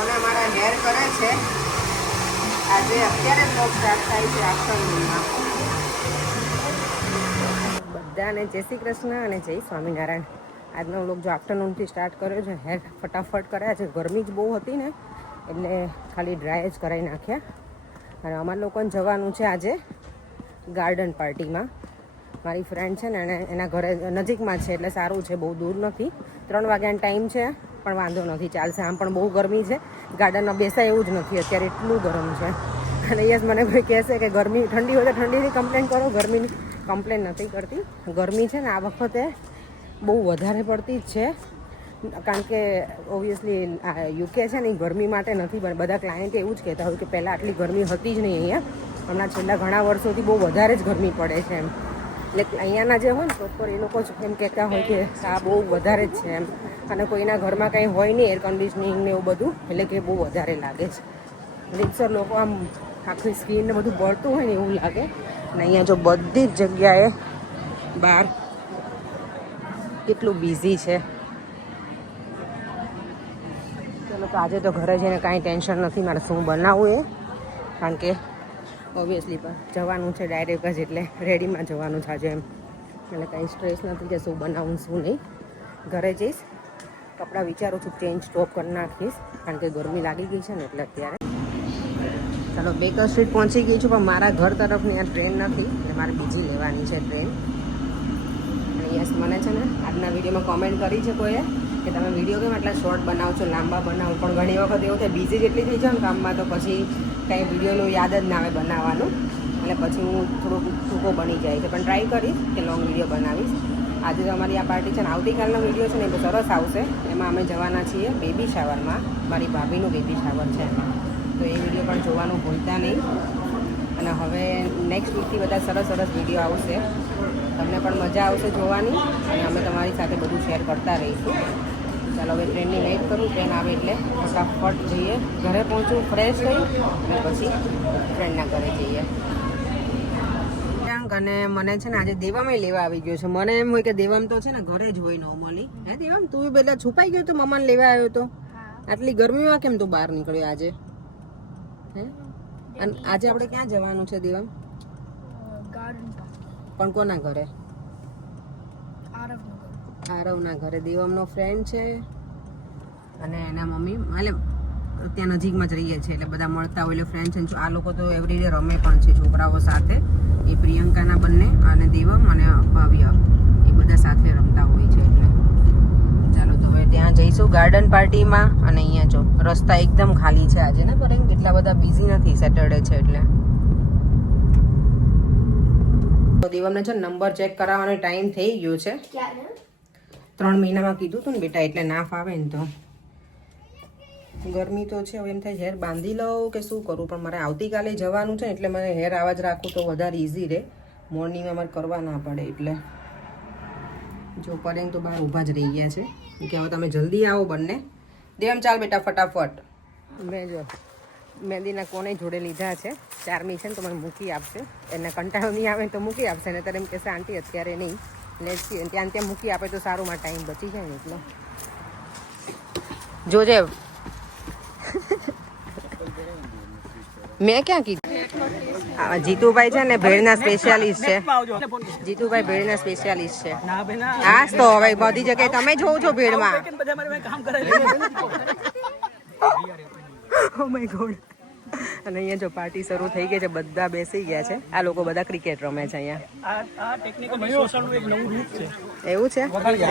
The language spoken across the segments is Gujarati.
મોના મારા હેર કરે છે. આજે અત્યારે બ્લોગ સ્ટાર્ટ થાય છે આફ્ટરનૂનમાં. બધાને જય શ્રી કૃષ્ણ અને જય સ્વામિનારાયણ. આજનો બ્લોગ જો આફ્ટરનૂનથી સ્ટાર્ટ કર્યો છે. હેર ફટાફટ કર્યા છે. ગરમી જ બહુ હતી ને એટલે ખાલી ડ્રાય જ કરાવી નાખ્યા. અને અમારા લોકોને જવાનું છે આજે ગાર્ડન પાર્ટીમાં. મારી ફ્રેન્ડ છે ને એના ઘરે નજીકમાં છે એટલે સારું છે, બહુ દૂર નથી. 3 વાગ્યાનો ટાઈમ છે પણ વાંધો નથી, ચાલશે. આમ પણ બહુ ગરમી છે, ગાર્ડનમાં બેસાય એવું જ નથી અત્યારે, એટલું ગરમ છે. અને યસ મને કોઈ કહેશે કે ગરમી ઠંડી હોય તો ઠંડીની કમ્પ્લેન કરો, ગરમીની કમ્પ્લેન નથી કરતી. ગરમી છે ને આ વખતે બહુ વધારે પડતી જ છે, કારણ કે ઓબ્વિયસલી યુકે છે ને એ ગરમી માટે નથી. બધા ક્લાયન્ટ એવું જ કહેતા હોય કે પહેલાં આટલી ગરમી હતી જ નહીં અહીંયા, હમણાં છેલ્લા ઘણા વર્ષોથી બહુ વધારે જ ગરમી પડે છે એમ. એટલે અહીંયાના જે હોય ને પ્રોપર એ લોકો જ એમ કહેતા હોય કે આ બહુ વધારે જ છે એમ. અને કોઈના ઘરમાં કંઈ હોય નહીં એર કન્ડિશનિંગ ને એવું બધું, એટલે કે બહુ વધારે લાગે છે. રીતસર લોકો આમ આખી સ્કીનને બધું બળતું હોય ને એવું લાગે. અને અહીંયા જો બધી જ જગ્યાએ બહાર કેટલું બિઝી છે. ચલો તો આજે તો ઘરે જઈને કાંઈ ટેન્શન નથી મારે શું બનાવવું એ, કારણ કે ઓબ્વિયસલી જવાનું છે ડાયરેક્ટ જ, એટલે રેડીમાં જવાનું છે આજે એમ. એટલે કાંઈ સ્ટ્રેસ નથી કે શું બનાવું શું નહીં. ઘરે જઈશ, કપડાં વિચારું છું ચેન્જ સ્ટોપ કરી નાખીશ, કારણ કે ગરમી લાગી ગઈ છે ને એટલે અત્યારે. ચાલો બેકર સ્ટ્રીટ પહોંચી ગઈ છું, પણ મારા ઘર તરફની આ ટ્રેન નથી એટલે મારે બીજી લેવાની છે ટ્રેન. અને યસ મને છે ને આજના વિડીયોમાં કોમેન્ટ કરી છે કોઈએ કે તમે વિડીયો કેમ આટલા શોર્ટ બનાવો છો, લાંબા બનાવો. પણ ઘણી વખત એવું થાય બિઝી જેટલી થઈ જાઉં ને કામમાં તો પછી કંઈ વિડીયોનું યાદ જ ના આવે બનાવવાનું, અને પછી હું થોડુંક ટૂંકો બની જાય છે. પણ ટ્રાય કરીશ કે લોંગ વિડીયો બનાવીશ. આજે તો અમારી આ પાર્ટી છે ને, આવતીકાલનો વિડીયો છે ને એ બહુ સરસ આવશે. એમાં અમે જવાના છીએ બેબી શાવરમાં, મારી ભાભીનું બેબી શાવર છે એમાં. તો એ વિડીયો પણ જોવાનું ભૂલતા નહીં. અને હવે નેક્સ્ટ વીકથી બધા સરસ સરસ વિડીયો આવશે, તમને પણ મજા આવશે જોવાની, અને અમે તમારી સાથે બધું શેર કરતા રહીશું. ચાલો હવે ટ્રેનની વેઇટ કરું, ટ્રેન આવે એટલે ફટાફટ જઈએ, ઘરે પહોંચું, ફ્રેશ થઈ અને પછી ફ્રેન્ડના ઘરે જઈએ. અને મને છે ને આજે દેવામાં લેવા આવી ગયો છે. મને એમ હોય કે દેવામ તો છે ને ઘરે જ હોય નોર્મલી. હે દેવામ, તું પહેલાં છુપાઈ ગયો તો મમ્માને લેવા આવ્યો તો? આટલી ગરમીમાં કેમ તું બહાર નીકળ્યો આજે? હે, અને આજે આપણે ક્યાં જવાનું છે દેવામ? પણ કોના ઘરે? આરવના ઘરે. દેવમનો ફ્રેન્ડ છે અને એના મમ્મી, એટલે ત્યાં નજીકમાં જ રહીએ છીએ એટલે બધા મળતા હોય એટલે ફ્રેન્ડ છે. આ લોકો તો એવરીડે રમે પણ છે છોકરાઓ સાથે. એ પ્રિયંકાના બંને અને દેવમ અને ભવ્ય એ બધા સાથે રમતા હોય છે. એટલે ચાલો તો હવે ત્યાં જઈશું ગાર્ડન પાર્ટીમાં. અને અહીંયા જો રસ્તા એકદમ ખાલી છે આજે ને, પર એટલા બધા બિઝી નથી, સેટરડે છે એટલે. દેવમને છે નંબર ચેક કરાવવાનો ટાઈમ થઈ ગયો છે. 3 મહિનામાં કીધું હતું ને બેટા, એટલે ના ફાવે ને તો. ગરમી તો છે, હવે એમ થાય હેર બાંધી લઉં કે શું કરું, પણ મારે આવતીકાલે જવાનું છે એટલે મને હેર આવા જ રાખું તો વધારે ઇઝી રહે. મોર્નિંગમાં મારે કરવા ના પડે એટલે. જો પરેંગ તો બહાર ઊભા જ રહી ગયા છે કે હવે તમે જલ્દી આવો બંને. દેવમ ચાલ બેટા ફટાફટ. મેં જો મહેંદીના કોને જોડે લીધા છે. ચારમી છે ને તો મને મૂકી આપશે, એને કંટાળો નહીં આવે તો મૂકી આપશે. ને ત્યારે એમ કહેશે આંટી અત્યારે નહીં, લેટસી ત્યાં મૂકી આપે તો સારું, મારો ટાઈમ બચી જાય ને એટલો. જોજે મેં ક્યાં કીધું. જીતુભાઈ છે ને ભેળના સ્પેશિયાલિસ્ટ છે. જીતુભાઈ ભેળના સ્પેશિયાલિસ્ટ છે. હા તો હવે બધી જગ્યાએ તમે જોવો છો ભેળમાં. Oh my God. અને અહીંયા જો પાર્ટી શરૂ થઈ ગઈ છે, બધા બેસી ગયા છે. આ લોકો બધા ક્રિકેટ રમે છે અહીંયા. એવું છે?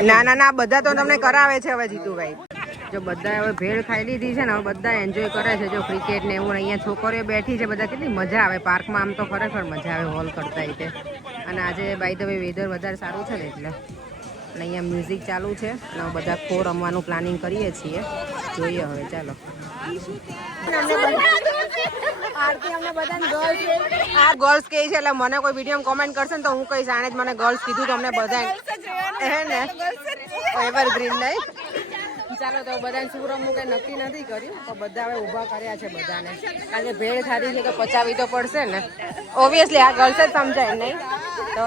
ના ના ના, બધા તો તમને કરાવે છે હવે જીતુભાઈ. જો બધા હવે ભેળ ખાઈ લીધી છે ને, હવે બધા એન્જોય કરે છે જો ક્રિકેટ ને એવું. અહીંયા છોકરીઓ બેઠી છે, બધા કેટલી મજા આવે પાર્કમાં. આમ તો ખરેખર મજા આવે હોલ કરતા રીતે. અને આજે બાય ધ વે વેધર વધારે સારું છે ને એટલે. અને અહીંયા મ્યુઝિક ચાલુ છે અને બધા ખો રમવાનું પ્લાનિંગ કરીએ છીએ. જોઈએ હવે ચાલો. ગર્લ્સ કહે છે એટલે મને કોઈ વિડીયો કોમેન્ટ કરશે ને તો હું કહીશ આણે જ મને ગર્લ્સ કીધું તમને બધા. હે ને એવરગ્રીન નહીં. ચાલો તો બધાને શું રમવું કંઈ નક્કી નથી કર્યું, તો બધા હવે ઊભા કર્યા છે બધાને, કારણ કે ભેળ ખાધી છે તો પચાવી તો પડશે ને. ઓબ્વિયસલી આ ગર્લ્સ જ સમજાય નહીં તો.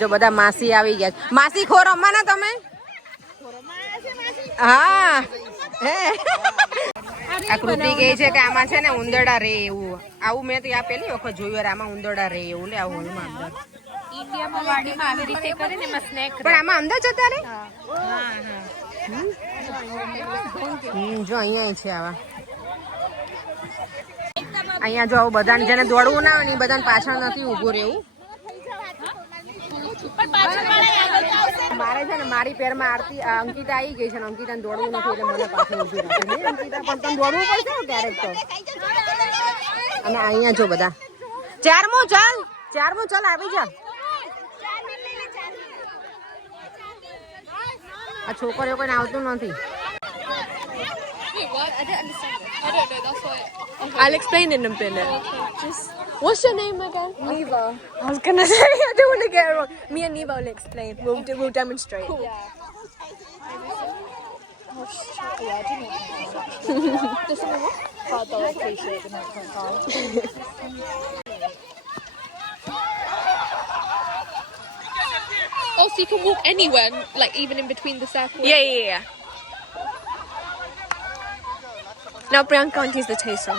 જો બધા માસી આવી ગયા. માસી ખો રમવાના તમે? હા આ કૃતિ કહે છે કે આમાં છે ને ઉંદરડા રે એવું. આવું મેં તો આ પહેલી વખત જોયું. આમાં ઉંદરડા રે એવું. લે આવું હોલમાં અંદર ઇન્ડિયામાં વાડીમાં આવી રીતે કરે ને એમાં સ્નેક. પણ આમાં અંદર જતા રે. જો અહીંયા છે આવા. અહીંયા જો આવું બધાને જેને દોડવું ના હોય ને બધાને પાછળ નથી ઊભું રહેવું. મારે છે ને મારી પેરમાં આરતી અંકિતા આવી ગઈ છે ને અંકિતાને દોડવું નથી એટલે મને પાછળ ઊભી રાખે. નહીં અંકિતા પણ તને દોડવું પડશે ને ક્યારેક તો. અને અહીંયા જો બધા ચારમું ચાલ આવી જા. આ છોકરીઓ કોઈને આવતું નથી. I'll explain in a minute. What's your name again? Neva. I was gonna say, I don't want to get it wrong. Me and Neva will explain. We'll demonstrate. Cool. Yeah. Oh, so you can walk anywhere, like even in between the circles? Yeah. Now Priyanka auntie's the taster.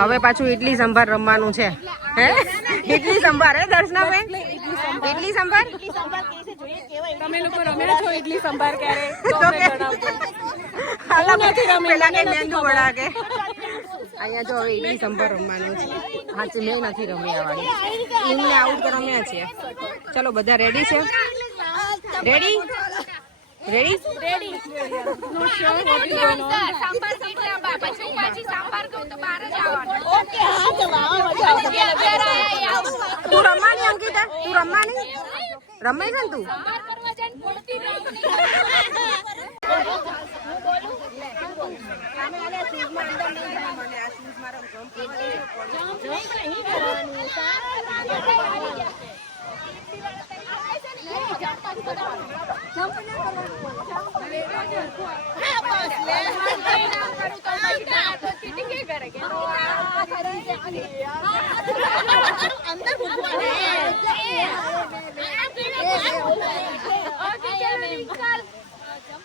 હવે પાછું ઇડલી સંભાર રમવાનું છે. હે ઇડલી સંભાર હે દર્શનાબેન? ઇડલી સંભાર તમે લોકો રમ્યા છો ઇડલી સંભાર ક્યારે? પેલા કઈ મેંદુ વડા કે અહીંયા જો હવે ઇડલી સંભાર રમવાનું છે. હાચી મેં નથી રમી આ વાળી. એમને આઉટ તો રમ્યા છે. ચલો બધા રેડી છે? Ready? No sure what is going on. સંભાર કેટલા બાબા છે પાછી સંભાર કહું તો બહાર જ આવવાનું. ઓકે હા ચલો તું રમવાની અંકિતા? તું રમવાની? રમે છે ને તું? સંભાર કરવા જઈને પડતી રહી.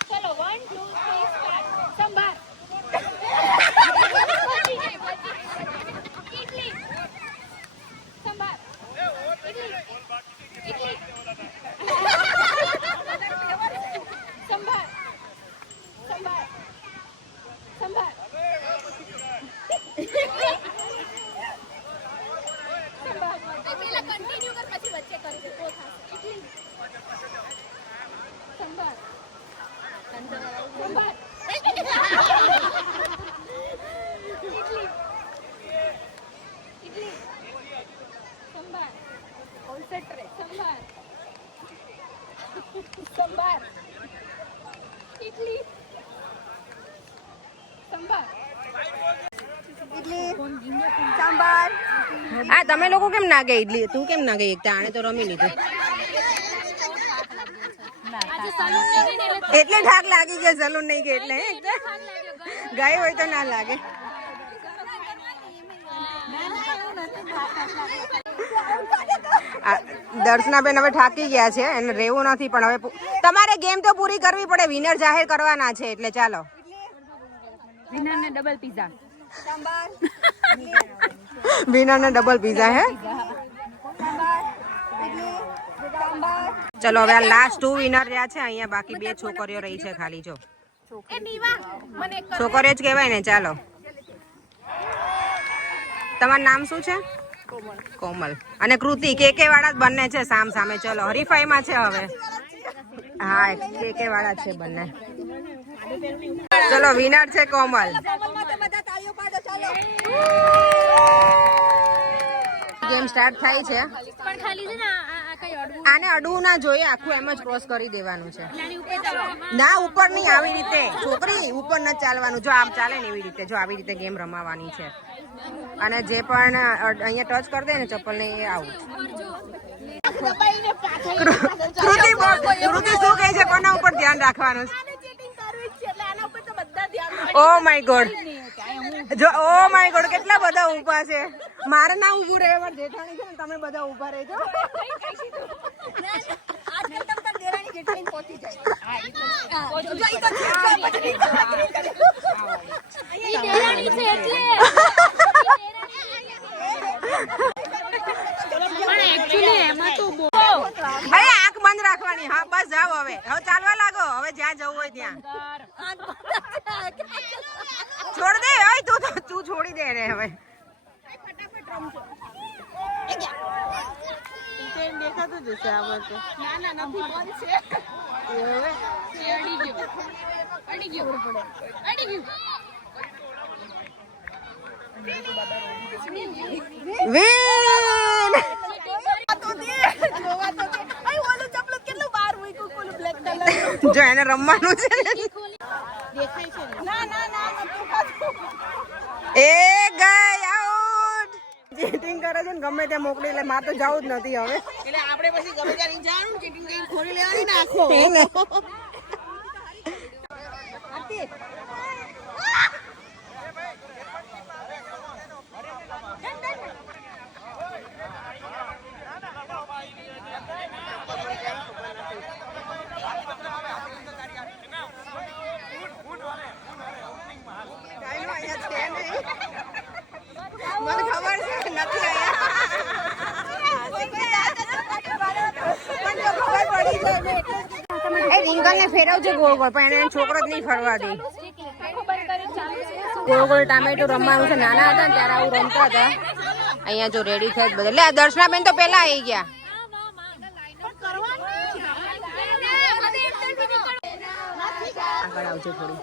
ચલો 1 2 3 સ્ટાર્ટ. સંભાર ઇડલી સંભાર ઇડલી સંભાર પેલા કન્ટિન્યુ કર પછી વચ્ચે કરી દે તો થશે. ઇડલી સંભાર સંભાર ઇડલી સંભાર કોન્સન્ટ્રેટ સંભાર ઇડલી સંભાર આ તમે લોકો કેમ ના ગઈ ઇડલી? તું કેમ ના ગઈ? એકતા આણે તો રમી લીધું એટલે ઠાક લાગી ગયો. સલૂન નહીં ગઈ એટલે ગઈ હોય તો ના લાગે. દર્શનાબેન હવે થાકી ગયા છે એને રહેવું નથી પણ હવે તમારે ગેમ તો પૂરી કરવી પડે. વિનર જાહેર કરવાના છે એટલે ચાલો. વિનરને ડબલ પિઝા વિનરને ડબલ પિઝા હે. ચલો હવે આ લાસ્ટ 2 વિનર રહ્યા છે. અહીંયા બાકી 2 છોકરીઓ રહી છે ખાલી. જો છોકરીઓ જ કહેવાય ને. ચાલો તમારું નામ શું છે? કોમલ અને કૃતિ. કે વાળા જ બંને છે સામ સામે. ચલો હરીફાઈમાં છે હવે. હા કે વાળા છે બંને. ચલો વિનર છે કોમલ. ગેમ સ્ટાર્ટ થાય છે. પણ ખાલી છે ને આ કઈ અડવું આને અડવું ના જોઈએ. આખું એમ જ ક્રોસ કરી દેવાનું છે. ના ઉપર નહીં. આવી રીતે છોકરી ઉપર ન ચાલવાનું. જો આમ ચાલે ને એવી રીતે. જો આવી રીતે ગેમ રમાવાની છે. અને જે પણ અહીંયા ટચ કરી દે ને ચપ્પલ ને એ આઉટ. કૃતિ શું કહે છે? કોના ઉપર ધ્યાન રાખવાનું છે? ઓ માય ગોડ, જો ઓ માય ગોડ કેટલા બધા ઊભા છે. મારે ના ઊભું રહે, પણ જેઠાણી છે ને તમે બધા ઊભા રહેજો. ભાઈ આંખ બંધ રાખવાની. હા બસ જાઓ, હવે ચાલવા લાગો. હવે જ્યાં જવું હોય ત્યાં છોડ દે. ઓય તું છોડી દે રે હવે. દેખાતું જ હશે આ બધું. ના નથી બંધ છે. જો એને રમવાનું છે. એ ગઈ આઉટ. ચીટિંગ કરે છે ને ગમે ત્યાં મોકલી લે. મારે તો જવું જ નથી હવે. એટલે આપણે પછી ગમે ત્યાં જવાનું, ચીટિંગ કરીને ખોલી લેવાની નાખો. મને ખબર છે નથી આયા. રિંકલ ને ફેરવજો ગોળ ગોળ, પણ એને છોકરો જ નહીં ફરવા દે. ગોળ ગોળ ટામેટું રમવાનું છે. નાના હતા ને ત્યારે આવું રમતા હતા. અહીંયા જો રેડી થાય બધા. લે દર્શનાબેન તો પેલા આવી ગયા. આગળ આવજો થોડું.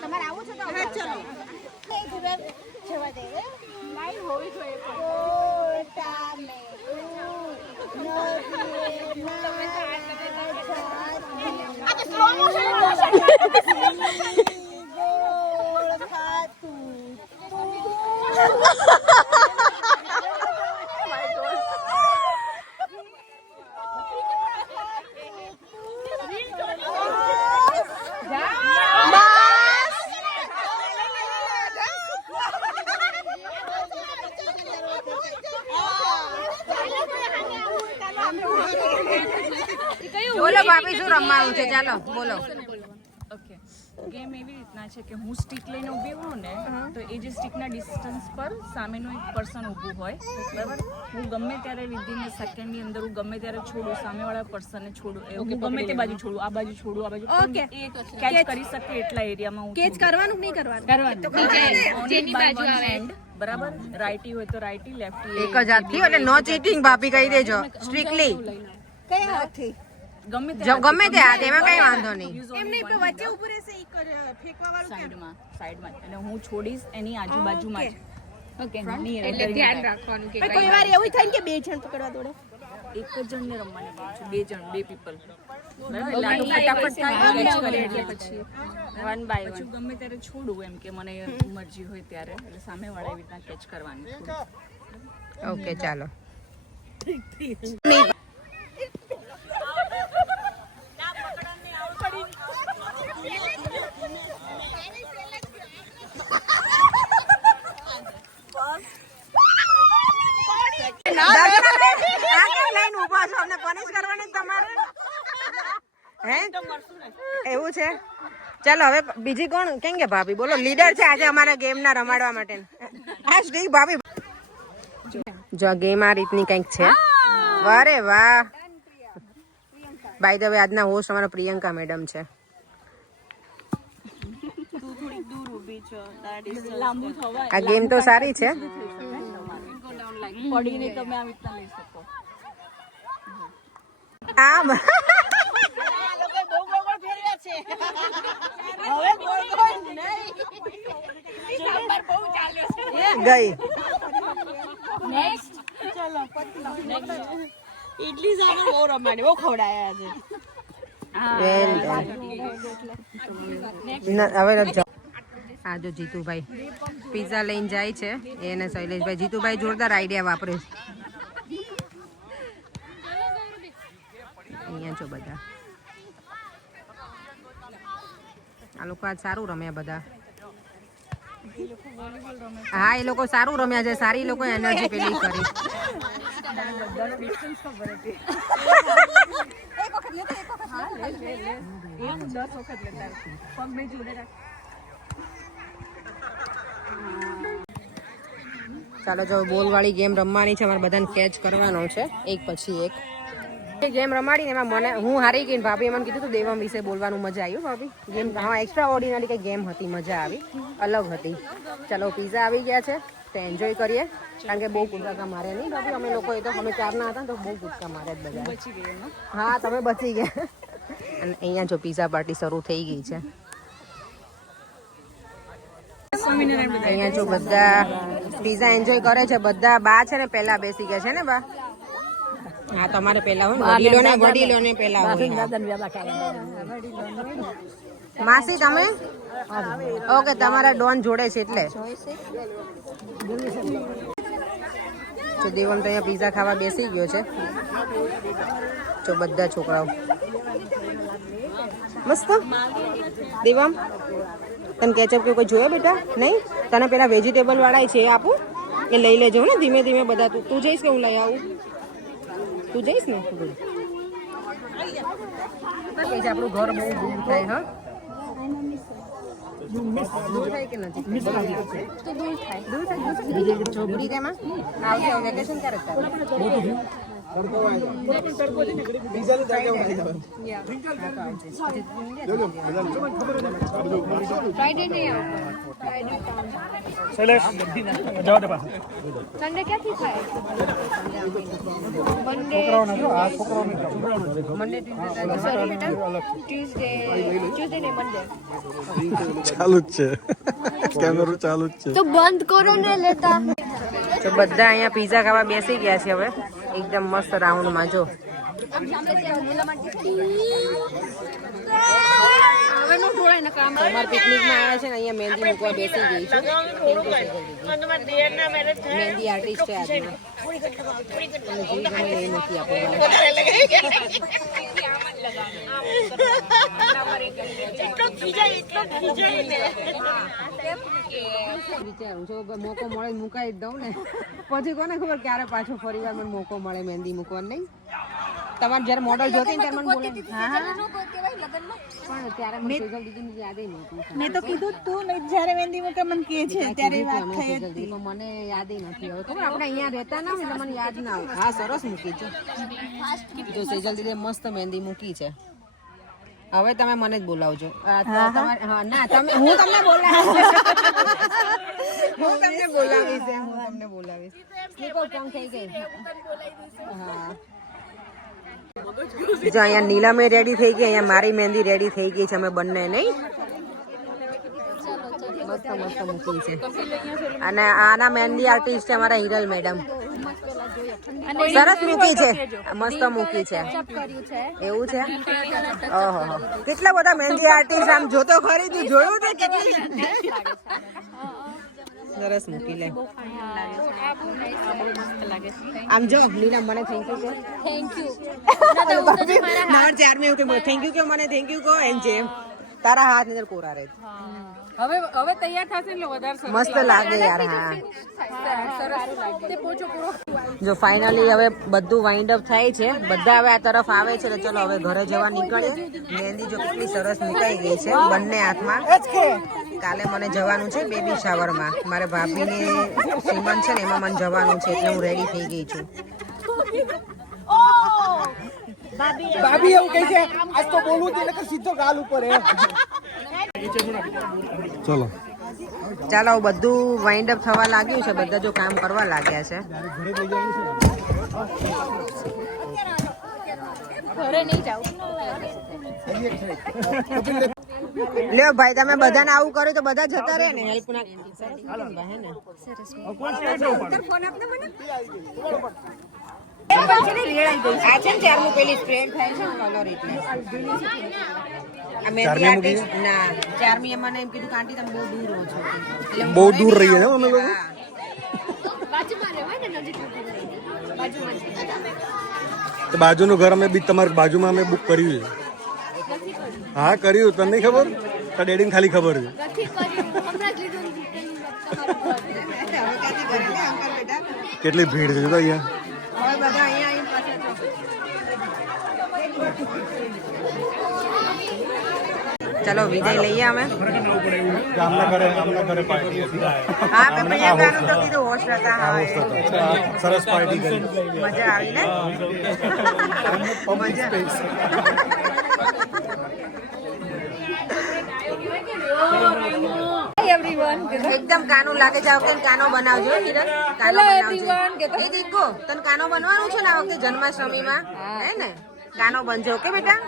તમારે આવું છે તો જવા દે. લાઈન હોવી જોઈએ. બોલો ભાભી શું રમવાનું છે? ચાલો બોલો. ઓકે, ગેમ એવી રીતના છે કે હું સ્ટિક લઈને ઊભી હોઉં ને તો એ જે સ્ટિકના ડિસ્ટન્સ પર સામેનું એક પર્સન ઊભું હોય, બરાબર. હું ગમે ત્યારે વિધિન સેકન્ડની અંદર હું ગમે ત્યારે છોડું, સામેવાળા પર્સનને છોડું. હું ગમે તે બાજુ છોડું, આ બાજુ છોડું, આ બાજુ કેચ કરી શકે એટલા એરિયામાં હું કેચ કરવાનું નહીં કરવાનું જેની બાજુ આવે, બરાબર. રાઈટી હોય તો રાઈટી, લેફ્ટી એક જ હાથથી. એટલે નો ચીટિંગ ભાભી કહી દેજો સ્ટ્રિક્ટલી. કયા હાથથી? ગમે તે હાથ, એમાં કઈ વાંધો નહીં. એમને વચ્ચે ઊભું રહેશે, એક ફેંકવા વાળું સાઈડમાં અને હું છોડીશ એની આજુબાજુમાં જ. ઓકે, એટલે ધ્યાન રાખવાનું કે કોઈ વાર એવું થાય કે બે જણ પકડવા દોડે. એક જ જણને રમવાની ગેમ છે. બે જણ, બે પીપલ, બરાબર. લાડુ ફટાફટ થાય કેચ કરે એટલે પછી વન બાય વન ગમે ત્યારે છોડું એમ કે મને મરજી હોય ત્યારે. એટલે સામેવાળા એવી રીતના કેચ કરવાની. ઓકે ચાલો. એવું છે? ચાલો હવે બીજી કોણ કેમ કે ભાભી બોલો લીડર છે આજે અમારા ગેમ ના રમાડવા માટે. ભાભી જો ગેમ આ રીતની કંઈક છે. અરે વાહ. બાય ધ વે આજના હોસ્ટ અમારા પ્રિયંકા મેડમ છે. આ ગેમ તો સારી છે. પડીને તમે આવી રીતના લઈ શકો. આમ હવે ગઈ ઇડલી સામે બહુ રમાડી બહુ ખવડાયા હવે આ જો જીતુભાઈ પિઝા લઈને જાય છે એને શૈલેષભાઈ જીતુભાઈ જોરદાર આઈડિયા વાપરે છે અહીંયા છો બધા આ લોકો આજ સારું રમ્યા બધા હા એ લોકો સારું રમ્યા છે સારી લોકો એનર્જી પેલી કરી ચાલો જો બોલ વાળી ગેમ રમવાની છે અમારે બધાને કેચ કરવાનો છે એક પછી એક ગેમ રમાડીને એમાં મને હું હારી ગઈ ભાભી મને કીધું તું દેવમ વિશે બોલવાનું મજા આવ્યું ભાભી ગેમ હા એક્સ્ટ્રા ઓર્ડિનરી કઈ ગેમ હતી મજા આવી અલગ હતી ચલો પિઝા આવી ગયા છે તો એન્જોય કરીએ કારણ કે બહુ કુદકા મારે નહીં ભાભી અમે લોકો તો અમે ચારના હતા તો બહુ કુદકા મારે જ બધા હા તમે બચી ગયા અને અહીંયા જો પિઝા પાર્ટી શરૂ થઈ ગઈ છે અહીંયા જો બધા પિઝા એન્જોય કરે છે બધા બા છે ને પહેલા બેસી ગયા છે ને બા હા તમારે પેલા હોય વડીલોને પેલા હોય માસી તમે ઓકે તમારા ડોન જોડે છે એટલે તો દેવમ તો અહીંયા પિઝા ખાવા બેસી ગયો છે જો બધા છોકરાઓ મસ્ત દેવમ તને કેચઅપ કે કોઈ જોયો બેટા નહીં તને પેલા વેજીટેબલ વાળા છે આપું એ લઈ લેજો ને ધીમે ધીમે બધા તું જઈશ કે હું લઈ આવું તું જઈશ ને આપણું ઘર બહુ દૂર થાય હા દૂર થાય કે નથી દૂર થાય છોકરી તેમાં આવશે વેકેશન ક્યારે ફ્રાઈડે નહીં સન્ડે ક્યાંથી થાય મંડે ટ્યુઝડે ને મંડે ચાલુ જ છે કેમેરો ચાલુ જ છે તો બંધ કરો ને લેતા તો બધા અહીંયા પિઝા ખાવા બેસી ગયા છે હવે એકદમ મસ્ત રાઉન્ડમાં જો અમારે પિકનિકમાં આવ્યા છે ને અહીંયા મહેંદી મૂકવા બેસી ગઈ છું મહેંદી આર્ટિસ્ટ છે આજના જે ગમે એ મૂકી આપો વિચારું છું મોકો મળે મુકાઈ જ દઉં ને પછી કોને ખબર ક્યારે પાછો ફરી વાર મને મોકો મળે મહેંદી મૂકવાનું નહીં તમારે જયારે મોડલ જોતી ને ત્યારે મને બોલે હા પણ ત્યારે મને સેજલ દીદીની યાદ નહોતી મેં તો કીધું તું ને જ્યારે મહેંદી મૂકે મને કહે છે ત્યારે વાત થઈ જલ્દી પણ મને યાદ નથી હવે ખબર આપણે અહીંયા રહેતા ના હોય એટલે મને યાદ ના આવે હા સરસ મૂકી છે જો સેજલ દીદી મસ્ત મહેંદી મૂકી છે હવે તમે મને જ બોલાવજો ના તમે હું તમને બોલાવીશ હું તમને બોલાવીશ સ્લીપર કોણ થઈ ગઈ હા જો અહીંયા નીલામે રેડી થઈ ગઈ અહીંયા મારી મહેંદી રેડી થઈ ગઈ છે અમે બંને નહીં મસ્ત મસ્ત મૂકી છે અને આના મહેંદી આર્ટિસ્ટ છે અમારા હિરલ મેડમ સરસ મૂકી છે મસ્ત મૂકી છે એવું છે ઓહો કેટલા બધા મહેંદી આર્ટિસ્ટ આમ જોતો ખરી તું જોયું છે કેટલી સરસ મૂકી લે આમ જો લીલા મને થેન્ક યુ થેન્ક યુ કે મને થેન્ક યુ કહો એમ છે તારા હાથ નજર કોરા રહે હવે તૈયાર થશે એટલે વધારે મસ્ત લાગે યાર હા જો ફાઇનલી હવે બધું વાઇન્ડ અપ થાય છે બધા હવે આ તરફ આવે છે તો ચલો હવે ઘરે જવા નીકળીએ મહેંદી જો કેટલી સરસ મુકાઈ ગઈ છે બંને હાથમાં કાલે મને જવાનું છે બેબી શાવરમાં મારે ભાભીની શ્રીમંત છે ને એમાં મને જવાનું છે એટલે હું રેડી થઈ ગઈ છું ભાભી એવું કહે છે આજ તો બોલવું છે નકર સીધો ગાલ ઉપર હે ચલો ચાલો બધું વાઇન્ડ અપ થવા લાગ્યું છે બધા જો કામ કરવા લાગ્યા છે ઘરે નહીં જાઉં લ્યો ભાઈ તમે બધાને આવું કરો તો બધા જતા રહે ને હેલ્પ ના હે ને આ છે ને ચારમું પેલી સ્પ્રેડ થાય છે ને કલર એટલે આ મહેંદી આર્ટિસ્ટ ના ચારમી મને એમ કીધું કે આંટી તમે બહુ દૂર રહો છો એટલે બહુ દૂર રહીએ ને અમે લોકો તો બાજુનું ઘર અમે બી તમારી બાજુમાં અમે બુક કર્યું છે હા કર્યું તને નહીં ખબર તો ડેડીને ખાલી ખબર છે કેટલી ભીડ છે જો અહીંયા હવે બધા અહીંયા ચલો વિજય લઈએ અમે આમના ઘરે પાર્ટી હતી હા પપૈયા ગાનું તો કીધું હોશ હતા હા સરસ પાર્ટી કરી મજા આવી ને એકદમ કાનું લાગે છે આ વખતે કાનો બનાવજો કિરણ કાનો બનાવજો એ દીકો તને કાનો બનવાનું છે ને આ વખતે જન્માષ્ટમીમાં હે ને કાનો બનજો ઓકે બેટા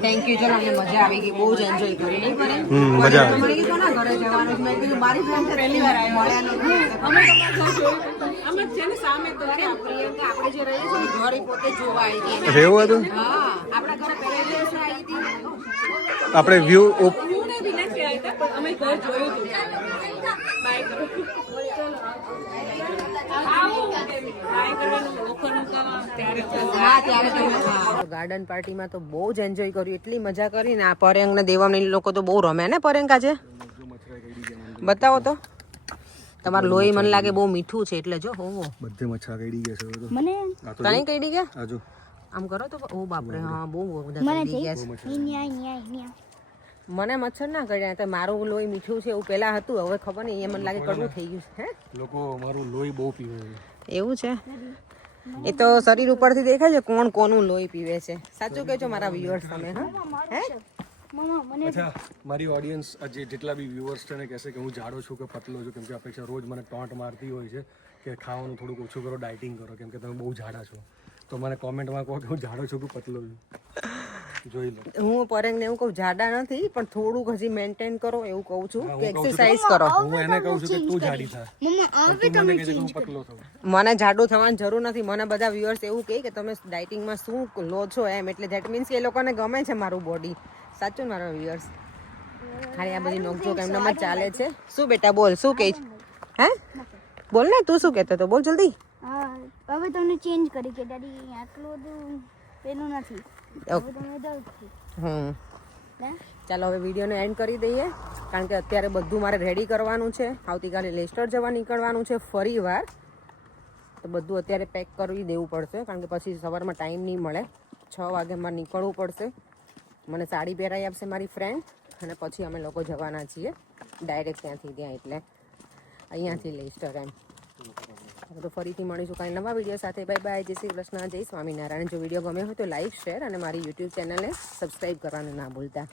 થેન્ક યુ ચલો અમને મજા આવી ગઈ બહુ જ એન્જોય કરી નહીં કરે મજા આવી મને કીધું ના ઘરે જવાનું છે મેં કીધું મારી ફ્રેન્ડ પહેલી વાર મળ્યા અમે છે ને સામે તો છે પ્રિયંકા આપણે જે રહીએ છીએ ઘરે પોતે જોવા આવી ગઈ રહેવું હતું હા આપણા ઘરે પહેલા દિવસે આવી હતી આપણે વ્યૂ ગાર્ડન પાર્ટીમાં તો બહુ જ એન્જોય કર્યું એટલી મજા કરી ને આ પરેંગ ને દેવામની લોકો તો બહુ રમે ને પરેંગ આજે બતાવો તો તમારું લોહી મને લાગે બહુ મીઠું છે એટલે જો હો બધે મચ્છરા કઈડી ગયા છે મને કઈ કઈડી ગયા આજો આમ કરો તો ઓ બાપરે હા બહુ બધા કઈડી ગયા છે મને મચ્છર ના કર્યા તો મારું લોહી મીઠું છે એવું પેલા હતું હવે ખબર નહીં એ મને લાગે કડવું થઈ ગયું છે હે લોકો મારું લોહી બહુ પીવે છે એવું છે એ તો શરીર ઉપરથી દેખાય છે કોણ કોનું લોહી પીવે છે સાચું કહેજો મારા વ્યુઅર્સ તમે હા હે અચ્છા મારી ઓડિયન્સ જે જેટલા બી વ્યુઅર્સ છે ને કહેશે કે હું જાડો છું કે પતલો છું કેમ કે અપેક્ષા રોજ મને ટોન્ટ મારતી હોય છે કે ખાવાનું થોડુંક ઓછું કરો ડાયટિંગ કરો કેમ કે તમે બહુ જાડા છો તો મને કોમેન્ટમાં કહો કે હું જાડો છું કે પતલો છું જોઈ લો હું પરેંગને એવું કહું જાડા નથી પણ થોડુંક હજી મેન્ટેન કરો એવું કહું છું કે એક્સરસાઇઝ કરો હું એને કહું છું કે તું જાડી થા તું મને કહે છે કે હું પતલો થઉં મને જાડું થવાની જરૂર નથી મને બધા વ્યુઅર્સ એવું કહે કે તમે ડાયટિંગમાં શું લો છો એમ એટલે ધેટ મીન્સ કે એ લોકોને ગમે છે મારું બોડી સાચું મારા વ્યુઅર્સ ખાલી આ બધી નોકઝોક એમનામાં જ ચાલે છે શું બેટા બોલ શું કહે હે બોલ ને તું શું કહેતો તો બોલ જલ્દી હવે તમને ચેન્જ કરી કે ડેડી આટલું બધું પેલું નથી હવે તમે દઉં ચાલો હવે વિડીયોને એન્ડ કરી દઈએ કારણ કે અત્યારે બધું મારે રેડી કરવાનું છે આવતીકાલે લેસ્ટર જવા નીકળવાનું છે ફરી વાર તો બધું અત્યારે પેક કરી દેવું પડશે કારણ કે પછી સવારમાં ટાઈમ નહીં મળે 6 વાગે મારે નીકળવું પડશે મને સાડી પહેરાવી આપશે મારી ફ્રેન્ડ અને પછી અમે લોકો જવાના છીએ ડાયરેક્ટ ત્યાંથી ત્યાં એટલે અહીંયાથી લેસ્ટર એમ તો ફરીથી મળીશું કાંઈ નવા વિડીયો સાથે બાય બાય જય શ્રી કૃષ્ણ જય સ્વામિનારાયણ જો વિડીયો ગમ્યો હોય તો લાઈક શેર અને મારી યુટ્યુબ ચેનલને સબસ્ક્રાઈબ કરવાનું ના ભૂલતા